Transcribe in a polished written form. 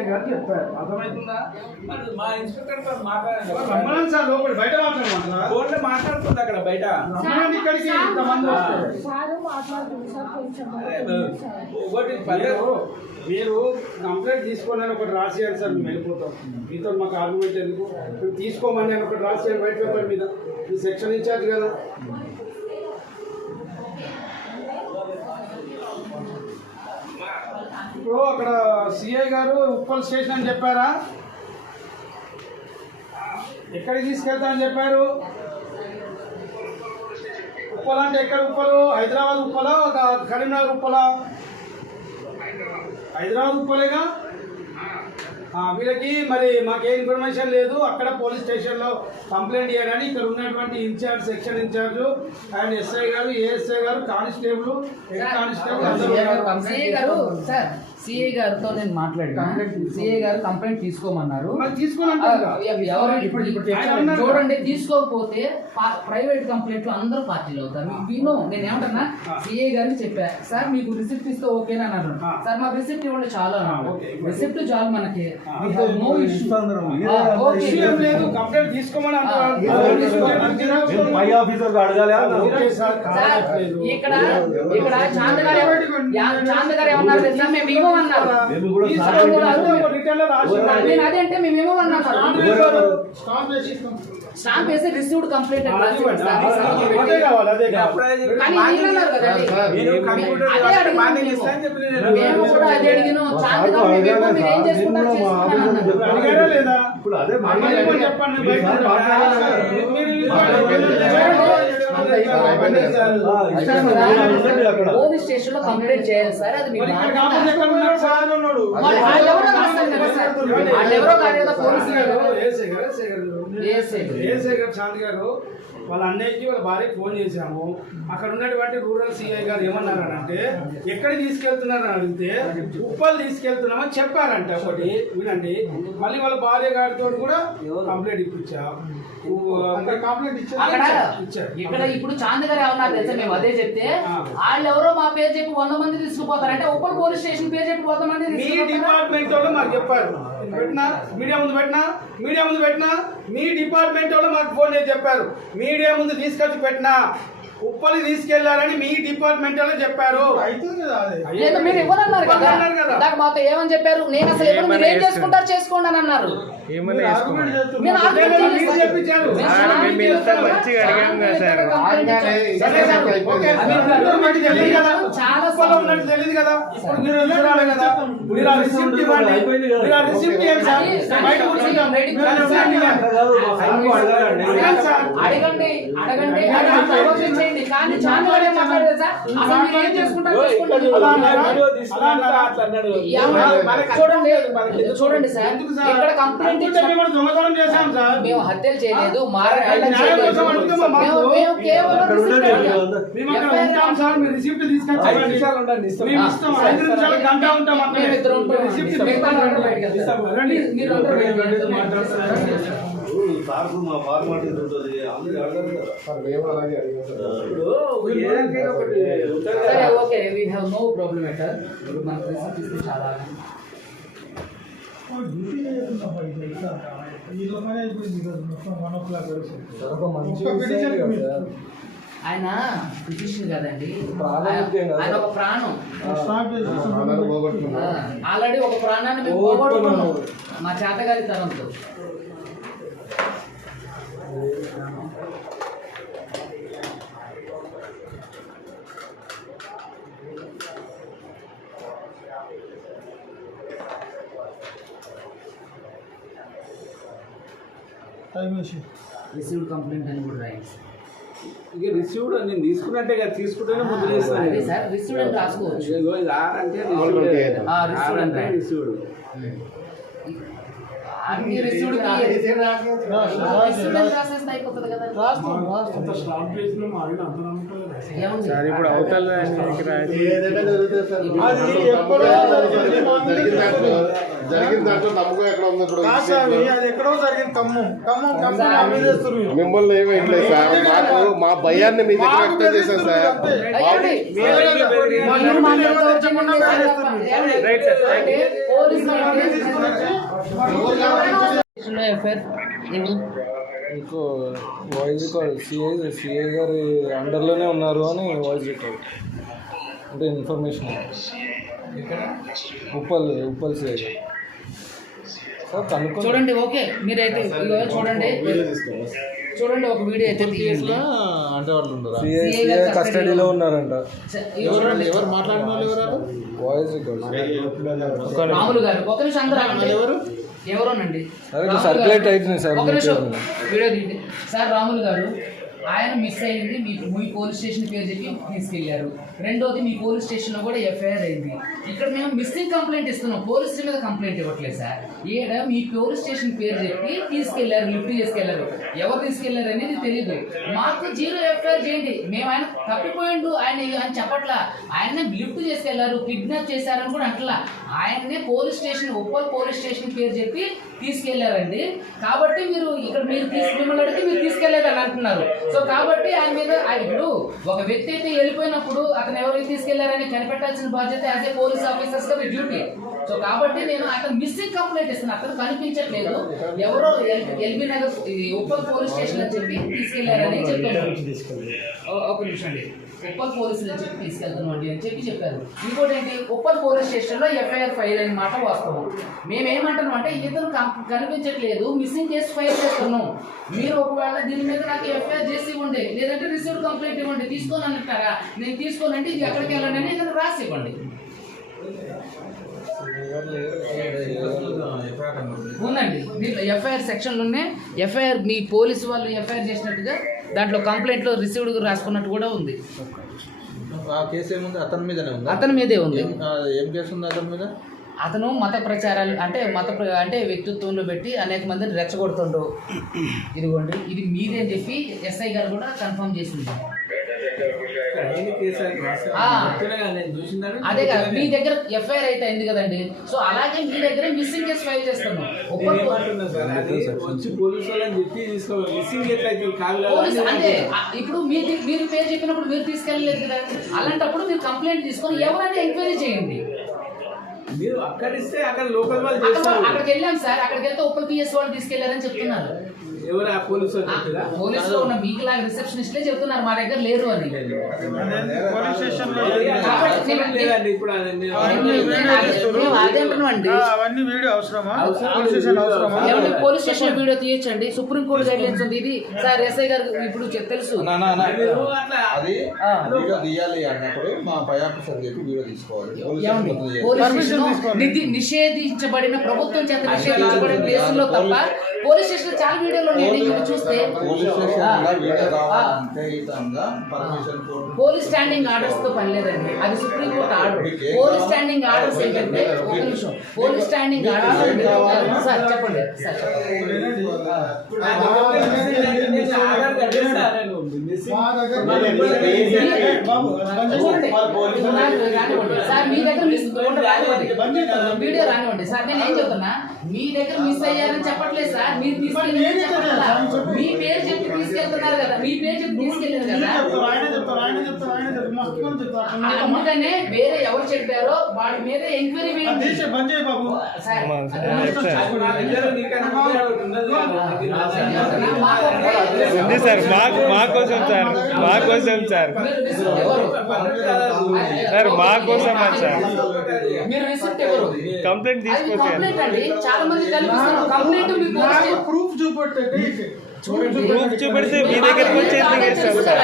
CI గారు చెప్పారు. అర్థమవుతుందా? మా ఇన్స్పెక్టర్ మాట్లాడండి రమ్మని సార్, లోపలి బయట మాట్లాడమంటారా? ఫోన్లో మాట్లాడుతుంది అక్కడ బయట. రమ్మని ఇక్కడికి ఇంతమంది వస్తారు. మీరు కంప్లైంట్ తీసుకోమని ఒకటి రాసేయాలి సార్, మేము వెళ్ళిపోతాం. మీతో మాకు ఆర్గ్యుమెంట్ ఎందుకు? మీరు తీసుకోమని అని ఒకటి రాసేయాలి వైట్ పేపర్ మీద. మీ సెక్షన్ ఇన్ఛార్జ్ కదా. ఇప్పుడు అక్కడ సిఐ గారు ఉప్పల్ స్టేషన్ అని చెప్పారా? ఎక్కడికి తీసుకెళ్తా అని చెప్పారు? ఉప్పల్ అంటే ఎక్కడ ఉప్పలు? హైదరాబాద్ ఉప్పలా, కరీంనగర్ ఉప్పలా? హైదరాబాద్ ఉప్పలేగా. వీళ్ళకి మరి మాకే ఇన్ఫర్మేషన్ లేదు. అక్కడ పోలీస్ స్టేషన్లో కంప్లైంట్ చేయడానికి ఇక్కడ ఉన్నటువంటి incharge, section incharge and SI గారు, ఏఎస్ఐ గారు, కానిస్టేబుల్, హెడ్ కానిస్టేబుల్ సిఐ గారితో నేను మాట్లాడాను. సిఐ గారు కంప్లైంట్ తీసుకోమన్నారు. చూడండి, తీసుకోకపోతే ప్రైవేట్ కంప్లైంట్ లో అందరూ పార్టీలు అవుతారు. విను, నేను ఏమంటున్నా, సిఐ గారికి చెప్పా, సార్ మీకు రిసిప్ట్ ఇస్తే ఓకేనా అన్నారు. సార్ మాకు రిసిప్ట్ ఇవ్వండి చాలు అన్నాడు. రిసిప్ట్ చాలు మనకి, నో ఇష్యూ. కంప్లైంట్ తీసుకోమని ఇక్కడ చాంద్ గారు ఏమన్నారు తెలుసా? మేము ఇవ్వమన్నారు. నేను అదేంటే మేము ఇవ్వమన్నారు. స్టాంప్ వేసి రిసీవ్డ్ కంప్లైంట్ మేము కూడా అదే అడిగినాం. చాంద్ గారు మీరు ఏం చేసుకుంటారు పోలీస్ స్టేషన్ లో కంప్లైంట్ చేయాలి సార్. అది మీకు చాంద్ గారు వాళ్ళ అన్నయ్యకి వాళ్ళ భార్యకి ఫోన్ చేశాము. అక్కడ ఉన్నటువంటి రూరల్ సిఐ గారు ఏమన్నారంటే, ఎక్కడ తీసుకెళ్తున్నారని అడిగితే ఉప్పల్ తీసుకెళ్తున్నామని చెప్పారంట. ఒకటి వినండి. మళ్ళీ వాళ్ళ భార్య గారితో కూడా కంప్లైంట్ ఇప్పించాం. ఇక్కడ ఇప్పుడు చాంద్ గారు ఏమన్నారు తెలుసా? మేము అదే చెప్తే వాళ్ళు ఎవరో మా పేరు చెప్పి 100 మంది తీసుకుపోతారంటే ఉప్పల్ పోలీస్ స్టేషన్ పేరు చెప్పి 100 మంది మీ డిపార్ట్మెంట్ వాళ్ళు మాకు చెప్పారు. పెట్టినా మీడియా ముందు పెట్టినా మీ డిపార్ట్మెంట్ వాళ్ళు మాకు ఫోన్ చేసి చెప్పారు. మీడియా ముందు తీసుకొచ్చి పెట్టినా ఉప్పలి తీసుకెళ్లారని మీ డిపార్ట్మెంట్ వాళ్ళు చెప్పారు. మీరు ఇవ్వనన్నారు కదా, మాకు ఏమని చెప్పారు? నేను అసలు ఎప్పుడు మీరు ఏం చేసుకుంటారు చేసుకోండి అని అన్నారు. తెలియదు కదా. అడగండి ఆలోచించండి. కానీ చాలా మాట్లాడలేదు సార్. అసలు మీరు ఏం చేసుకుంటారు చూడండి సార్. ఇక్కడ కంప్లైంట్ మేము హత్యలు చేయలేదు, మారకాండం చేయలేదు. మేము కేవలం okay, we have no problem at all. మనకు రిసిప్ట్ ఇస్తే చాలా ఆయన ఫిజిషియన్ కదండి, ఆయన ఒక ప్రాణం. ఆల్రెడీ ఒక ప్రాణాన్ని మేము పోగొట్టుకున్నాం మా చేతగారి తరంతో. రిసీవ్డ్ కంప్లైంట్ అని కూడా రాయండి. ఇక రిసీవ్డ్ నేను తీసుకున్నట్టే కదా, తీసుకుంటేనే ముందు చేస్తాను. అదే సార్, రిసీవ్డ్ అని రాసుకోవచ్చు. ఇది ఆర్ అంటే రిసీవ్డ్. అన్ని రిసీవ్డ్ రాసేస్తే అయిపోతుంది కదా. ఏముంది? సార్ ఇప్పుడు అవతల జరిగిన దాంట్లో నమ్మకం ఎక్కడ ఉందో ఇప్పుడు అది ఎక్కడో జరిగింది. మిమ్మల్ని ఏమీ ఇట్లేదు సార్, మాకు మా భయాన్ని మీ దగ్గర వ్యక్తం చేశాం సార్. అయ్యండి. మీరు మాట్లాడుతూ వచ్చకుండా అంటే పోలీసులు ఎఫ్ఐఆర్ ఎవరు? మీకు వాయిస్ రికార్డ్ సిఐ గారి అండర్లోనే ఉన్నారు అని వాయిస్ రికార్డ్ అంటే ఇన్ఫర్మేషన్. ఉప్పల్ సిఐ గారు సార్ కనుక్కో చూడండి. ఓకే మీరైతే ఇదిగో చూడండి ఒక వీడియో అయితే తీయండి. అంటే వాళ్ళు ఉండరు. సిఐ కస్టడీలో ఉన్నారంట. ఎవరు మాట్లాడిన వాళ్ళు ఎవరు? వాయిస్ రికార్డ్ రాములు గారు ఒక నిమిషం అందరూ ఆగండి. ఎవరోనండి సర్క్యులేట్ అవుతుంది సార్. ఒక నిమిషం వీడియో తీయండి సార్. రాములు గారు ఆయన మిస్ అయింది, మీ పోలీస్ స్టేషన్ పేరు చెప్పి తీసుకెళ్లారు. రెండోది మీ పోలీస్ స్టేషన్లో కూడా ఎఫ్ఐఆర్ అయింది. ఇక్కడ మేము మిస్సింగ్ కంప్లైంట్ ఇస్తున్నాం, పోలీసుల మీద కంప్లైంట్ ఇవ్వట్లేదు సార్. ఈడ మీ పోలీస్ స్టేషన్ పేరు చెప్పి తీసుకెళ్లారు, లిఫ్ట్ చేసుకెళ్లారు. ఎవరు తీసుకెళ్లారు అనేది తెలియదు. మాకు 0 ఎఫ్ఐఆర్ చేయండి. మేము ఆయన తప్పిపోయిండు ఆయన చెప్పట్లా. ఆయన్నే లిఫ్ట్ చేసుకెళ్లారు, కిడ్నాప్ చేశారని కూడా అంటలా. ఆయన్నే police station Uppal police station పేరు చెప్పి తీసుకెళ్లారండి. కాబట్టి మీరు ఇక్కడ మిమ్మల్ని అడిగితే మీరు తీసుకెళ్లేదని అంటున్నారు. సో కాబట్టి ఆయన మీద ఇప్పుడు ఒక వ్యక్తి అయితే వెళ్ళిపోయినప్పుడు అతను ఎవరికి తీసుకెళ్లారని కనిపెట్టాల్సిన బాధ్యత యాజ్ ఏ పోలీస్ ఆఫీసర్స్ గా మీ డ్యూటీ. సో కాబట్టి నేను అతను మిస్సింగ్ కంప్లైంట్ ఇస్తున్నాను, అతను కనిపించట్లేదు, ఎవరో LB Nagar Uppal police station అని చెప్పి తీసుకెళ్లారని చెప్పారు. ఒక నిమిషం అండి, ఉప్పల్ పోలీసులు అని చెప్పి తీసుకెళ్తున్నాం అండి అని చెప్పి చెప్పారు. ఇంకోటి ఏంటి, ఉప్పల్ పోలీస్ స్టేషన్లో ఎఫ్ఐఆర్ ఫైల్ అయిన మాట వాస్తవం. మేమేమంటున్నాం అంటే ఇతను కనిపించట్లేదు, మిస్సింగ్ కేసు ఫైల్ చేస్తున్నాం. మీరు ఒకవేళ దీని మీద నాకు ఎఫ్ఐఆర్ చేసి ఇవ్వండి, లేదంటే రిసీవ్డ్ కంప్లైంట్ ఇవ్వండి. తీసుకోని అంటారా? నేను తీసుకోనంటే ఇది ఎక్కడికి వెళ్ళండి అని ఇతను రాసి ఇవ్వండి. ఉందండి మీరు ఎఫ్ఐఆర్ సెక్షన్లోనే ఎఫ్ఐఆర్ మీ పోలీసు వాళ్ళు ఎఫ్ఐఆర్ చేసినట్టుగా దాంట్లో కంప్లైంట్లో రిసీవ్డ్ రాసుకున్నట్టు కూడా ఉంది. ఆ కేసు ఏముంది? అతని మీదనే ఉంది. అతని మీదే ఉంది. ఏం కేసు ఉంది అతని మీద? అతను మత ప్రచారాలు అంటే వ్యక్తిత్వంలో పెట్టి అనేక మందిని రెచ్చగొడుతుండు. ఇదిగోండి ఇది మీదే చెప్పి ఎస్ఐ గారు కూడా కన్ఫర్మ్ చేసింది. అదే కదా మీ దగ్గర ఎఫ్ఐఆర్ అయితే అయింది కదండి. సో అలాగే మీ దగ్గర మిస్సింగ్ కేసు ఫైల్ చేస్తున్నాం. అంటే ఇప్పుడు మీరు పేరు చెప్పినప్పుడు మీరు తీసుకెళ్ళలేదు కదా, అలాంటప్పుడు మీరు కంప్లైంట్ తీసుకొని ఎవరైనా ఎంక్వైరీ చేయండి. మీరు అక్కడిస్తే అక్కడ లోకల్ వాళ్ళు అక్కడికి వెళ్ళాం సార్, అక్కడికి వెళ్తే ఉప్పల్ పిఎస్ వాళ్ళు తీసుకెళ్లారని చెప్తున్నారు. ఎవరు ఆ పోలీసులో ఉన్న మీకు లాగా రిసెప్షనిస్ట్లే చెప్తున్నారు మా దగ్గర లేరు అని. పోలీస్ స్టేషన్ వీడియో తీయచ్చండి, సుప్రీంకోర్టు గైడ్ లైన్స్ ఉంది. ఇది సార్ ఎస్ఐ గారు ఇప్పుడు తెలుసు. అది వీడియో తీయాలి అన్నప్పుడు మా పై ఆఫీసర్ చెప్పి వీడియో తీసుకోవాలి. నిషేధించబడిన ప్రభుత్వం చేత నిషేధించబడిన ప్లేసుల్లో తప్ప పోలీస్ స్టేషన్ చాలా వీడియోలు చూస్తే పోలీస్ స్టాండింగ్ ఆర్డర్స్ తో పని లేదండి, అది supreme court order. Police standing orders ఏంటంటే ఒక నిమిషం, పోలీస్ స్టాండింగ్ ఆర్డర్స్ సార్ చెప్పండి సార్ సార్ మీ దగ్గర వీడియో రానివ్వండి సార్. నేను ఏం చెప్తున్నా, మీ దగ్గర మిస్ అయ్యారని చెప్పట్లేదు సార్, మీరు తీసుకెళ్ళి మీ పేరు చెప్పి తీసుకెళ్తున్నారు కదా, మీ పేరు చెప్పి తీసుకెళ్ళారు కదా. అందుకనే వేరే ఎవరు చెప్పారో వాడి మీద ఎంక్వైరీ వేయండి సార్. మా కోసం సార్, మా కోసం సార్, సార్ మా కోసం సార్. మీరు రిసిప్ట్ ఎవరు కంప్లైంట్ తీసుకొచ్చారు. కంప్లైంట్ అండి, చాలా మంది కనిపిస్తారు. కంప్లైంట్ మీ ప్రూఫ్ చూపెట్టండి. ప్రూఫ్ చూపెడితే మీ దగ్గరకు వచ్చి ఎందుకు చేస్తారు సార్?